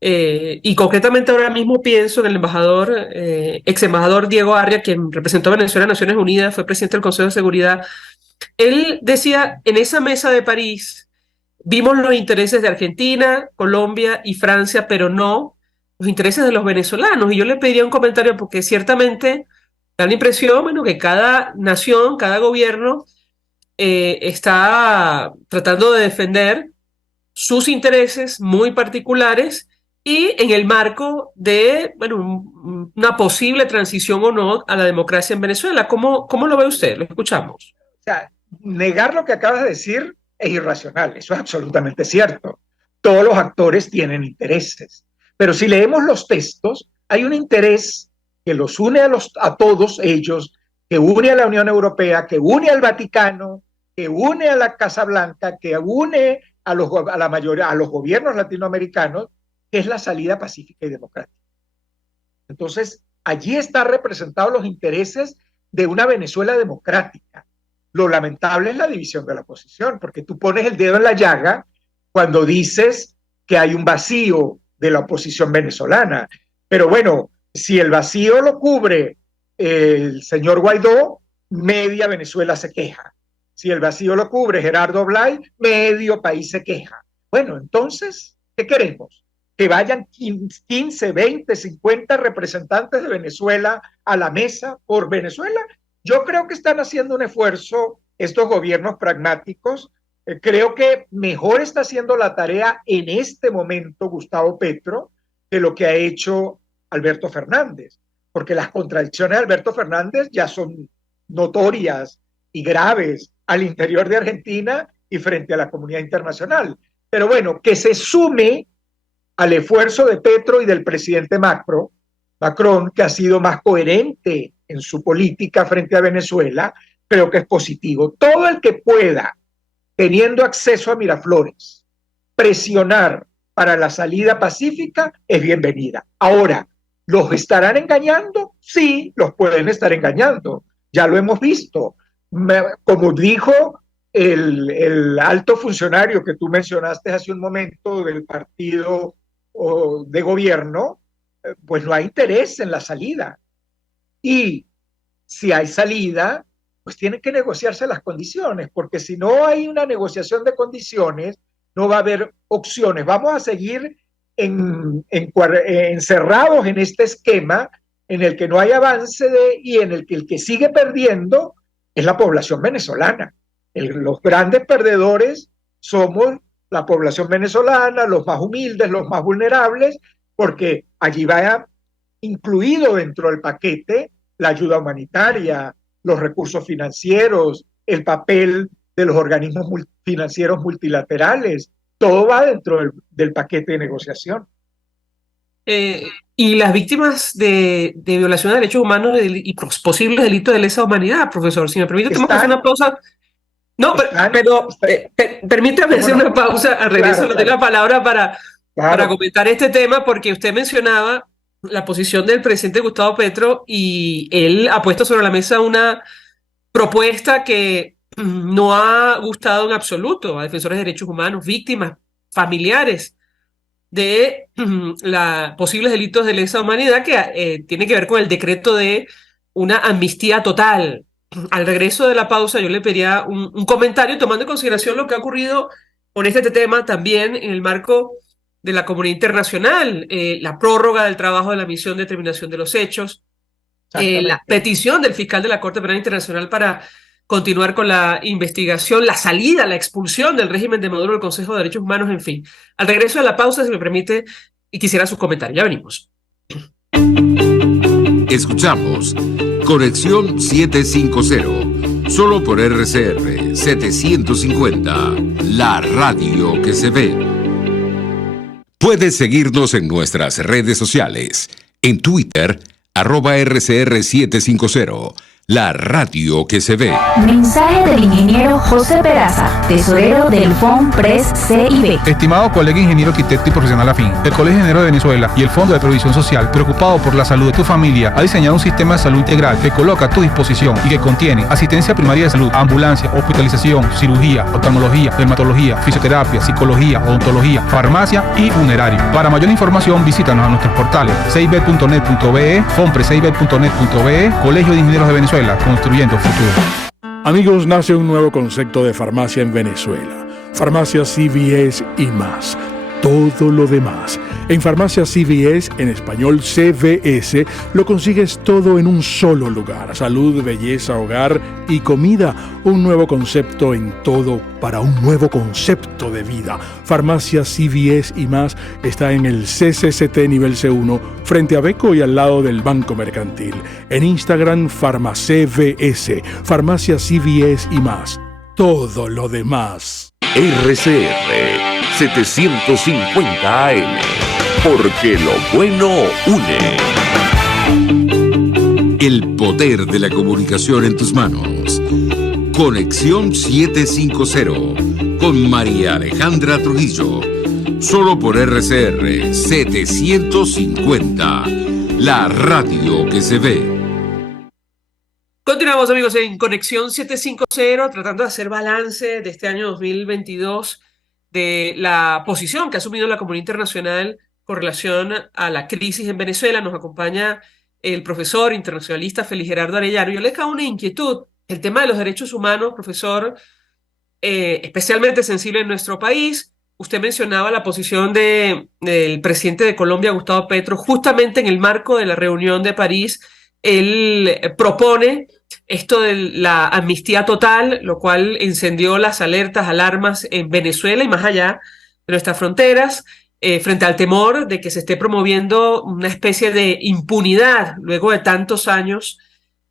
y concretamente ahora mismo pienso en el embajador, ex embajador Diego Arria, quien representó a Venezuela en Naciones Unidas, fue presidente del Consejo de Seguridad. Él decía, en esa mesa de París vimos los intereses de Argentina, Colombia y Francia, pero no los intereses de los venezolanos. Y yo le pediría un comentario porque ciertamente da la impresión, bueno, que cada nación, cada gobierno está tratando de defender sus intereses muy particulares y en el marco de, bueno, una posible transición o no a la democracia en Venezuela. ¿Cómo lo ve usted? Lo escuchamos. O sea, negar lo que acabas de decir es irracional, eso es absolutamente cierto. Todos los actores tienen intereses, pero si leemos los textos, hay un interés que los une a todos ellos, que une a la Unión Europea, que une al Vaticano, que une a la Casa Blanca, que une a los gobiernos latinoamericanos, que es la salida pacífica y democrática. Entonces, allí están representados los intereses de una Venezuela democrática. Lo lamentable es la división de la oposición, porque tú pones el dedo en la llaga cuando dices que hay un vacío de la oposición venezolana. Pero bueno, si el vacío lo cubre el señor Guaidó, media Venezuela se queja. Si el vacío lo cubre Gerardo Blay, medio país se queja. Bueno, entonces, ¿qué queremos? Que vayan 15, 20, 50 representantes de Venezuela a la mesa por Venezuela. Yo creo que están haciendo un esfuerzo estos gobiernos pragmáticos. Creo que mejor está haciendo la tarea en este momento Gustavo Petro que lo que ha hecho Alberto Fernández, porque las contradicciones de Alberto Fernández ya son notorias y graves al interior de Argentina y frente a la comunidad internacional. Pero bueno, que se sume al esfuerzo de Petro y del presidente Macron, que ha sido más coherente en su política frente a Venezuela, creo que es positivo. Todo el que pueda, teniendo acceso a Miraflores, presionar para la salida pacífica es bienvenida. Ahora, ¿los estarán engañando? Sí, los pueden estar engañando. Ya lo hemos visto. Como dijo el alto funcionario que tú mencionaste hace un momento del partido de gobierno, pues no hay interés en la salida. Y si hay salida, pues tienen que negociarse las condiciones, porque si no hay una negociación de condiciones, no va a haber opciones. Vamos a seguir encerrados en este esquema en el que no hay avance y en el que sigue perdiendo es la población venezolana. Los grandes perdedores somos la población venezolana, los más humildes, los más vulnerables, porque allí va incluido dentro del paquete la ayuda humanitaria, los recursos financieros, el papel de los organismos financieros multilaterales, todo va dentro del paquete de negociación. Y las víctimas de violación de derechos humanos y posibles delitos de lesa humanidad, profesor, si me permite, tenemos que hacer una pausa. No, pero permítame hacer una pausa, al regreso le doy la palabra para comentar este tema, porque usted mencionaba la posición del presidente Gustavo Petro y él ha puesto sobre la mesa una propuesta que no ha gustado en absoluto a defensores de derechos humanos, víctimas, familiares de posibles delitos de lesa humanidad, que tiene que ver con el decreto de una amnistía total. Al regreso de la pausa yo le pediría un comentario tomando en consideración lo que ha ocurrido con este tema también en el marco de la comunidad internacional, la prórroga del trabajo de la misión de determinación de los hechos, la petición del fiscal de la Corte Penal Internacional para continuar con la investigación, la salida, la expulsión del régimen de Maduro del Consejo de Derechos Humanos, en fin. Al regreso de la pausa, si me permite, y quisiera sus comentarios. Ya venimos. Escuchamos Conexión 750, solo por RCR 750, la radio que se ve. Puedes seguirnos en nuestras redes sociales, en Twitter, @RCR750, la radio que se ve. Mensaje del ingeniero José Peraza, tesorero del FONPRES CIB. Estimado colega ingeniero arquitecto y profesional afín, el Colegio de Ingenieros de Venezuela y el Fondo de Previsión Social, preocupado por la salud de tu familia, ha diseñado un sistema de salud integral que coloca a tu disposición y que contiene asistencia primaria de salud, ambulancia, hospitalización, cirugía, oftalmología, dermatología, fisioterapia, psicología, odontología, farmacia y funerario. Para mayor información, visítanos a nuestros portales cib.net.be, fonprescib.net.be, Colegio de Ingenieros de Venezuela, construyendo futuro. Amigos, nace un nuevo concepto de farmacia en Venezuela. Farmacia CVS y más. Todo lo demás. En Farmacia CVS, en español CVS, lo consigues todo en un solo lugar. Salud, belleza, hogar y comida. Un nuevo concepto en todo para un nuevo concepto de vida. Farmacia CVS y más está en el CCCT nivel C1, frente a Beco y al lado del Banco Mercantil. En Instagram, FarmaCVS. Farmacia CVS y más. Todo lo demás. RCR 750 AM, porque lo bueno une. El poder de la comunicación en tus manos. Conexión 750 con María Alejandra Trujillo. Solo por RCR 750, la radio que se ve. Continuamos, amigos, en Conexión 750, tratando de hacer balance de este año 2022 de la posición que ha asumido la comunidad internacional con relación a la crisis en Venezuela. Nos acompaña el profesor internacionalista Félix Gerardo Arellano. Yo le cago una inquietud. El tema de los derechos humanos, profesor, especialmente sensible en nuestro país. Usted mencionaba la posición del presidente de Colombia, Gustavo Petro, justamente en el marco de la reunión de París. Él propone esto de la amnistía total, lo cual encendió las alarmas en Venezuela y más allá de nuestras fronteras, frente al temor de que se esté promoviendo una especie de impunidad luego de tantos años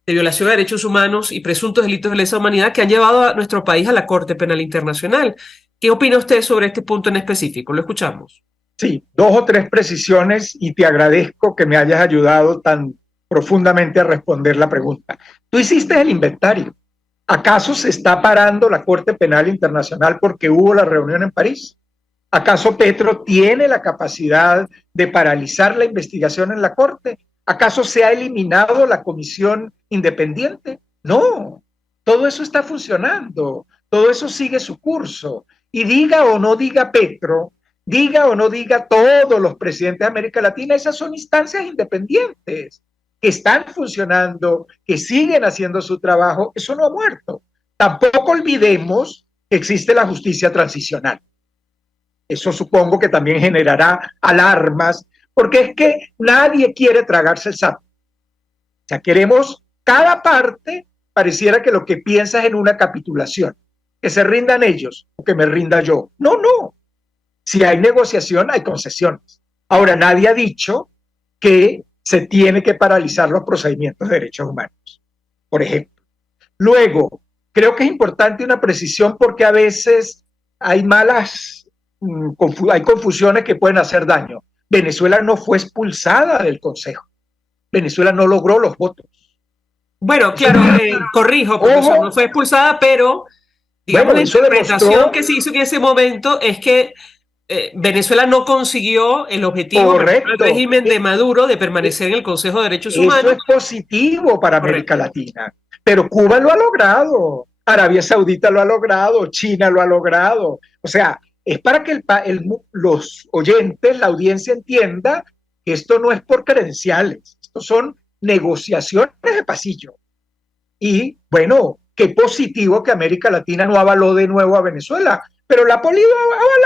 de violación de derechos humanos y presuntos delitos de lesa humanidad que han llevado a nuestro país a la Corte Penal Internacional. ¿Qué opina usted sobre este punto en específico? Lo escuchamos. Sí, 2 o 3 precisiones y te agradezco que me hayas ayudado tan profundamente a responder la pregunta. Tú hiciste el inventario. ¿Acaso se está parando la Corte Penal Internacional porque hubo la reunión en París? ¿Acaso Petro tiene la capacidad de paralizar la investigación en la Corte? ¿Acaso se ha eliminado la comisión independiente? No, todo eso está funcionando, todo eso sigue su curso. Y diga o no diga Petro, diga o no diga todos los presidentes de América Latina, esas son instancias independientes que están funcionando, que siguen haciendo su trabajo. Eso no ha muerto. Tampoco olvidemos que existe la justicia transicional. Eso supongo que también generará alarmas, porque es que nadie quiere tragarse el sapo. O sea, queremos, cada parte pareciera que lo que piensa es en una capitulación, que se rindan ellos o que me rinda yo. No, no. Si hay negociación, hay concesiones. Ahora, nadie ha dicho que se tiene que paralizar los procedimientos de derechos humanos, por ejemplo. Luego, creo que es importante una precisión porque a veces hay hay confusiones que pueden hacer daño. Venezuela no fue expulsada del Consejo. Venezuela no logró los votos. Bueno, claro, corrijo, profesor, no fue expulsada, pero digamos, la interpretación que se hizo en ese momento es que Venezuela no consiguió el objetivo del régimen de Maduro de permanecer en el Consejo de Derechos Humanos. Eso es positivo para América Latina, pero Cuba lo ha logrado, Arabia Saudita lo ha logrado, China lo ha logrado. O sea, es para que los oyentes, la audiencia entienda que esto no es por credenciales, esto son negociaciones de pasillo. Y bueno, qué positivo que América Latina no avaló de nuevo a Venezuela, pero la ha podido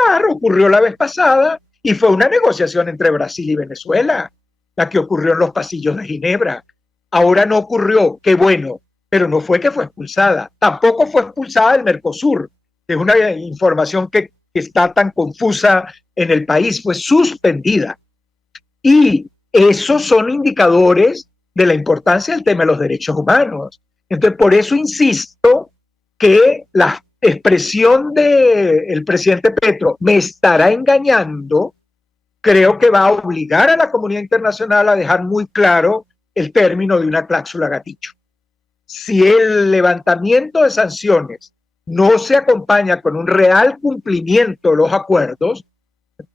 avalar, ocurrió la vez pasada, y fue una negociación entre Brasil y Venezuela, la que ocurrió en los pasillos de Ginebra. Ahora no ocurrió, qué bueno, pero no fue que fue expulsada. Tampoco fue expulsada el Mercosur, que es una información que está tan confusa en el país, fue suspendida. Y esos son indicadores de la importancia del tema de los derechos humanos. Entonces, por eso insisto que la expresión del presidente Petro me estará engañando, creo que va a obligar a la comunidad internacional a dejar muy claro el término de una cláusula gatillo. si el levantamiento de sanciones no se acompaña con un real cumplimiento de los acuerdos,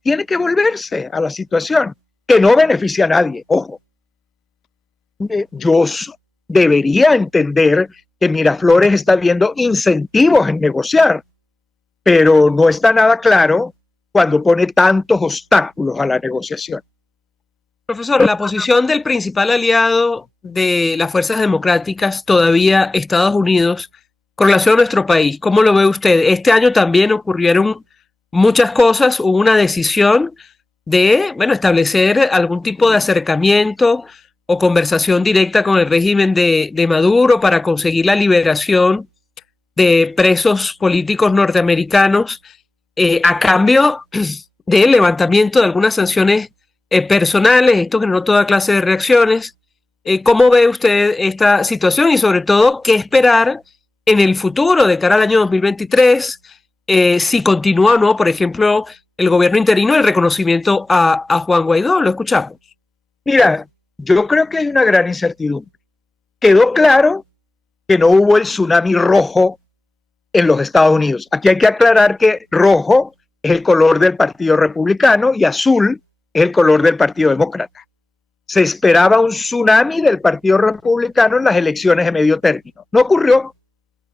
tiene que volverse a la situación, que no beneficia a nadie. Ojo, yo debería entender que Miraflores está viendo incentivos en negociar, pero no está nada claro cuando pone tantos obstáculos a la negociación. Profesor, la posición del principal aliado de las fuerzas democráticas, todavía Estados Unidos, con relación a nuestro país, ¿cómo lo ve usted? Este año también ocurrieron muchas cosas, hubo una decisión de, establecer algún tipo de acercamiento o conversación directa con el régimen de Maduro para conseguir la liberación de presos políticos norteamericanos a cambio del levantamiento de algunas sanciones personales. Esto generó toda clase de reacciones. ¿Cómo ve usted esta situación y sobre todo qué esperar en el futuro de cara al año 2023? Si continúa o no, por ejemplo, el gobierno interino, el reconocimiento a Juan Guaidó. Lo escuchamos. Mira, yo creo que hay una gran incertidumbre. Quedó claro que no hubo el tsunami rojo en los Estados Unidos. Aquí hay que aclarar que rojo es el color del Partido Republicano y azul es el color del Partido Demócrata. Se esperaba un tsunami del Partido Republicano en las elecciones de medio término. No ocurrió.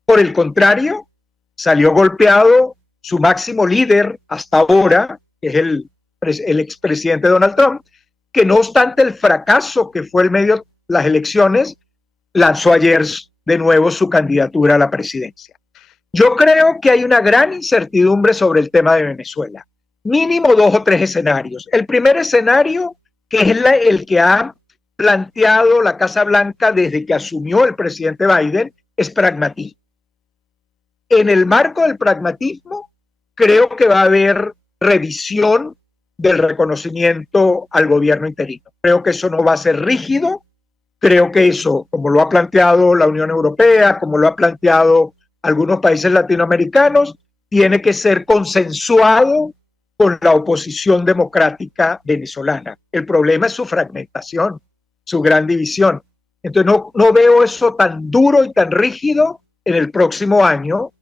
Por el contrario, salió golpeado su máximo líder hasta ahora, que es el expresidente Donald Trump, que no obstante el fracaso que fue las elecciones, lanzó ayer de nuevo su candidatura a la presidencia. Yo creo que hay una gran incertidumbre sobre el tema de Venezuela. Mínimo 2 o 3 escenarios. El primer escenario, que es el que ha planteado la Casa Blanca desde que asumió el presidente Biden, es pragmatismo. En el marco del pragmatismo, creo que va a haber revisión del reconocimiento al gobierno interino. Creo que eso no va a ser rígido. Creo que eso, como lo ha planteado la Unión Europea, como lo ha planteado algunos países latinoamericanos, tiene que ser consensuado con la oposición democrática venezolana. El problema es su fragmentación, su gran división. Entonces no veo eso tan duro y tan rígido en el próximo año,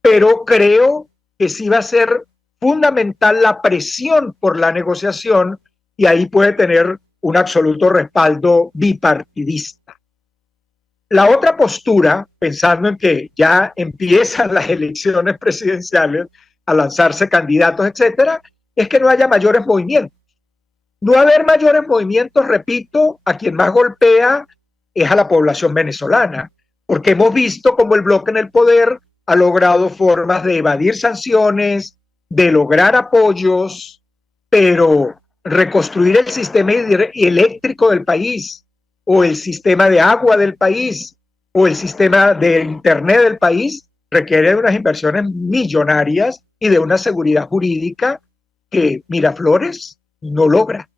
pero creo que sí va a ser fundamental la presión por la negociación y ahí puede tener un absoluto respaldo bipartidista. La otra postura, pensando en que ya empiezan las elecciones presidenciales a lanzarse candidatos, etcétera, es que no haya mayores movimientos. No haber mayores movimientos, repito, a quien más golpea es a la población venezolana, porque hemos visto cómo el bloque en el poder ha logrado formas de evadir sanciones, de lograr apoyos, pero reconstruir el sistema eléctrico del país, o el sistema de agua del país, o el sistema de internet del país, requiere de unas inversiones millonarias y de una seguridad jurídica que Miraflores no logra.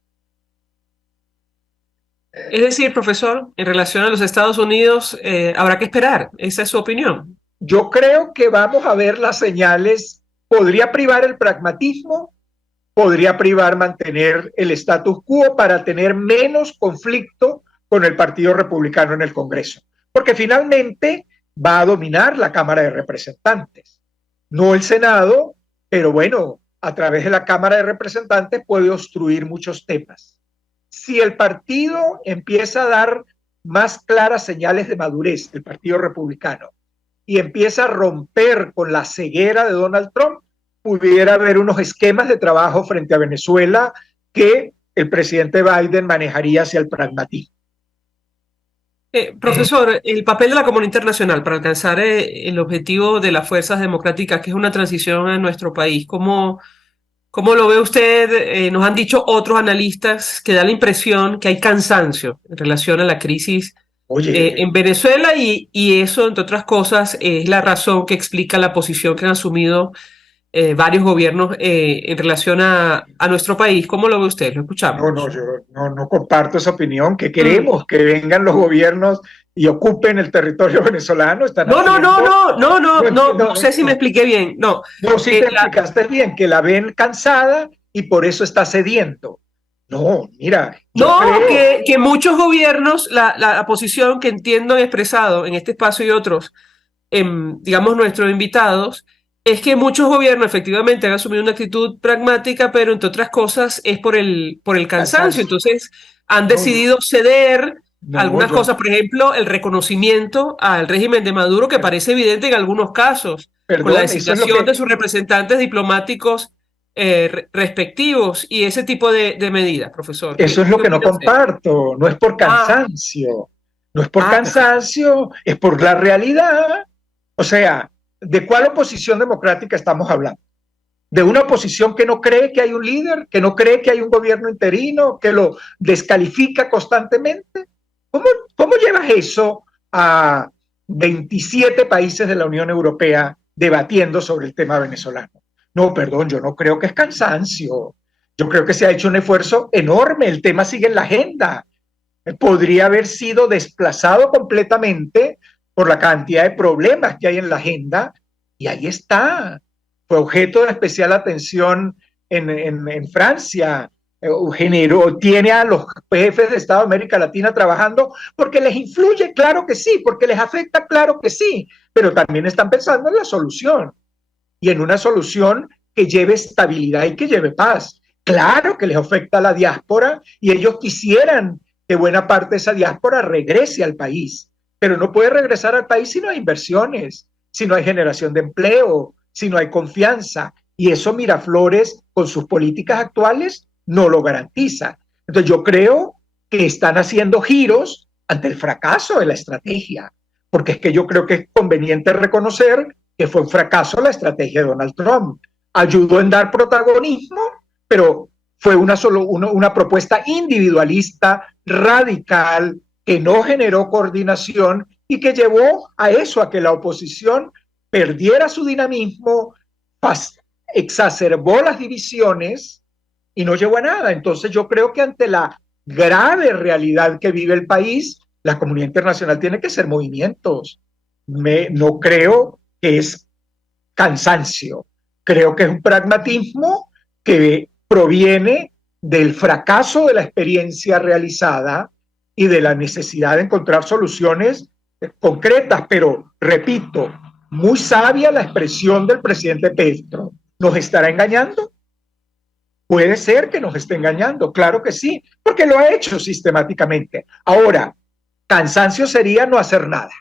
Es decir, profesor, en relación a los Estados Unidos, habrá que esperar. ¿Esa es su opinión? Yo creo que vamos a ver las señales. Podría privar el pragmatismo, podría privar mantener el status quo para tener menos conflicto con el Partido Republicano en el Congreso, porque finalmente va a dominar la Cámara de Representantes, no el Senado, pero bueno, a través de la Cámara de Representantes puede obstruir muchos temas. Si el partido empieza a dar más claras señales de madurez, el Partido Republicano, y empieza a romper con la ceguera de Donald Trump, pudiera haber unos esquemas de trabajo frente a Venezuela que el presidente Biden manejaría hacia el pragmatismo. Profesor, el papel de la comunidad internacional para alcanzar el objetivo de las fuerzas democráticas, que es una transición en nuestro país, ¿cómo lo ve usted? Nos han dicho otros analistas que da la impresión que hay cansancio en relación a la crisis en Venezuela y eso, entre otras cosas, es la razón que explica la posición que han asumido varios gobiernos en relación a nuestro país. ¿Cómo lo ve usted? Lo escuchamos. Yo no comparto esa opinión, que queremos que vengan los gobiernos y ocupen el territorio venezolano. No sé si me expliqué bien. No, sí te explicaste bien, que la ven cansada y por eso está cediendo. No, mira. No, que muchos gobiernos, la posición que entiendo han expresado en este espacio y otros, digamos nuestros invitados, es que muchos gobiernos efectivamente han asumido una actitud pragmática, pero entre otras cosas es por el cansancio. Entonces han decidido ceder algunas cosas, por ejemplo, el reconocimiento al régimen de Maduro, que parece evidente en algunos casos, con la designación de sus representantes diplomáticos respectivos y ese tipo de medidas, profesor. Eso es lo que no comparto, no es por cansancio, no es por cansancio, es por la realidad. O sea, ¿de cuál oposición democrática estamos hablando? ¿De una oposición que no cree que hay un líder, que no cree que hay un gobierno interino, que lo descalifica constantemente? ¿Cómo llevas eso a 27 países de la Unión Europea debatiendo sobre el tema venezolano? No, perdón, yo no creo que es cansancio. Yo creo que se ha hecho un esfuerzo enorme. El tema sigue en la agenda. Podría haber sido desplazado completamente por la cantidad de problemas que hay en la agenda, y ahí está. Fue objeto de especial atención en Francia. Tiene a los jefes de Estado de América Latina trabajando porque les influye, claro que sí, porque les afecta, claro que sí, pero también están pensando en la solución, y en una solución que lleve estabilidad y que lleve paz. Claro que les afecta a la diáspora, y ellos quisieran que buena parte de esa diáspora regrese al país, pero no puede regresar al país si no hay inversiones, si no hay generación de empleo, si no hay confianza, y eso Miraflores, con sus políticas actuales, no lo garantiza. Entonces yo creo que están haciendo giros ante el fracaso de la estrategia, porque es que yo creo que es conveniente reconocer que fue un fracaso la estrategia de Donald Trump. Ayudó en dar protagonismo, pero fue una propuesta individualista, radical, que no generó coordinación y que llevó a eso, a que la oposición perdiera su dinamismo, exacerbó las divisiones y no llevó a nada. Entonces yo creo que ante la grave realidad que vive el país, la comunidad internacional tiene que hacer movimientos. No creo que es cansancio, creo que es un pragmatismo que proviene del fracaso de la experiencia realizada y de la necesidad de encontrar soluciones concretas, pero repito, muy sabia la expresión del presidente Petro. ¿Nos estará engañando? Puede ser que nos esté engañando, claro que sí, porque lo ha hecho sistemáticamente. Ahora, cansancio sería no hacer nada.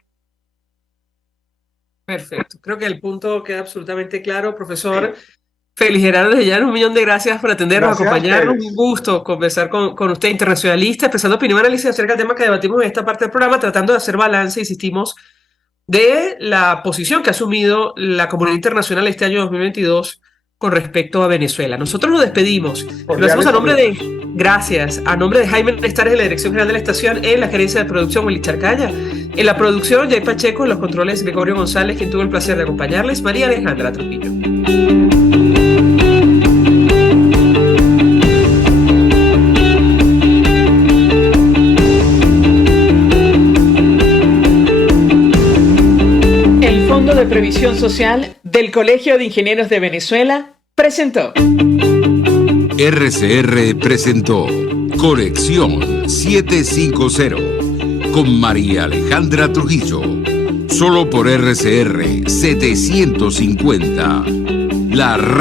Perfecto, creo que el punto queda absolutamente claro, profesor. Félix Gerardo de Llano, un millón de gracias por atendernos, acompañarnos. Un gusto conversar con usted, internacionalista, expresando opinión y análisis acerca del tema que debatimos en esta parte del programa, tratando de hacer balance, insistimos, de la posición que ha asumido la comunidad internacional este año 2022 con respecto a Venezuela. Nosotros nos despedimos. Lo hacemos a nombre de Jaime Nestares de la Dirección General de la Estación, en la gerencia de producción Willy Charcaya, en la producción Jay Pacheco, en los controles Gregorio González, quien tuvo el placer de acompañarles, María Alejandra Trujillo. El Fondo de Previsión Social del Colegio de Ingenieros de Venezuela presentó. RCR presentó Conexión 750 con María Alejandra Trujillo, solo por RCR 750, la radio.